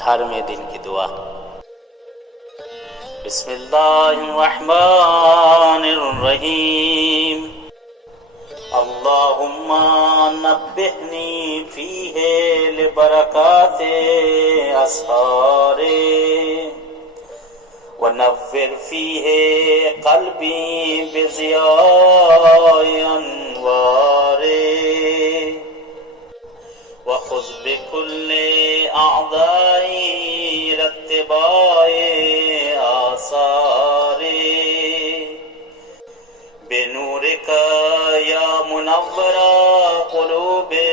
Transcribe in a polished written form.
18वें दिन की दुआ। बिस्मिल्लाहिर्रहमानिर्रहीम। अल्लाहुम्मा नब्बिहनी फीहे लिबरकाते अस्हारे वनव्विर फीहे क़ल्बी बिज़ियाए अन्वारे वख़ुज़ बिकुल्ले अअदाई इल्तिबाए आसारे बिनूरिका या मुनव्वरा क़ुलूबे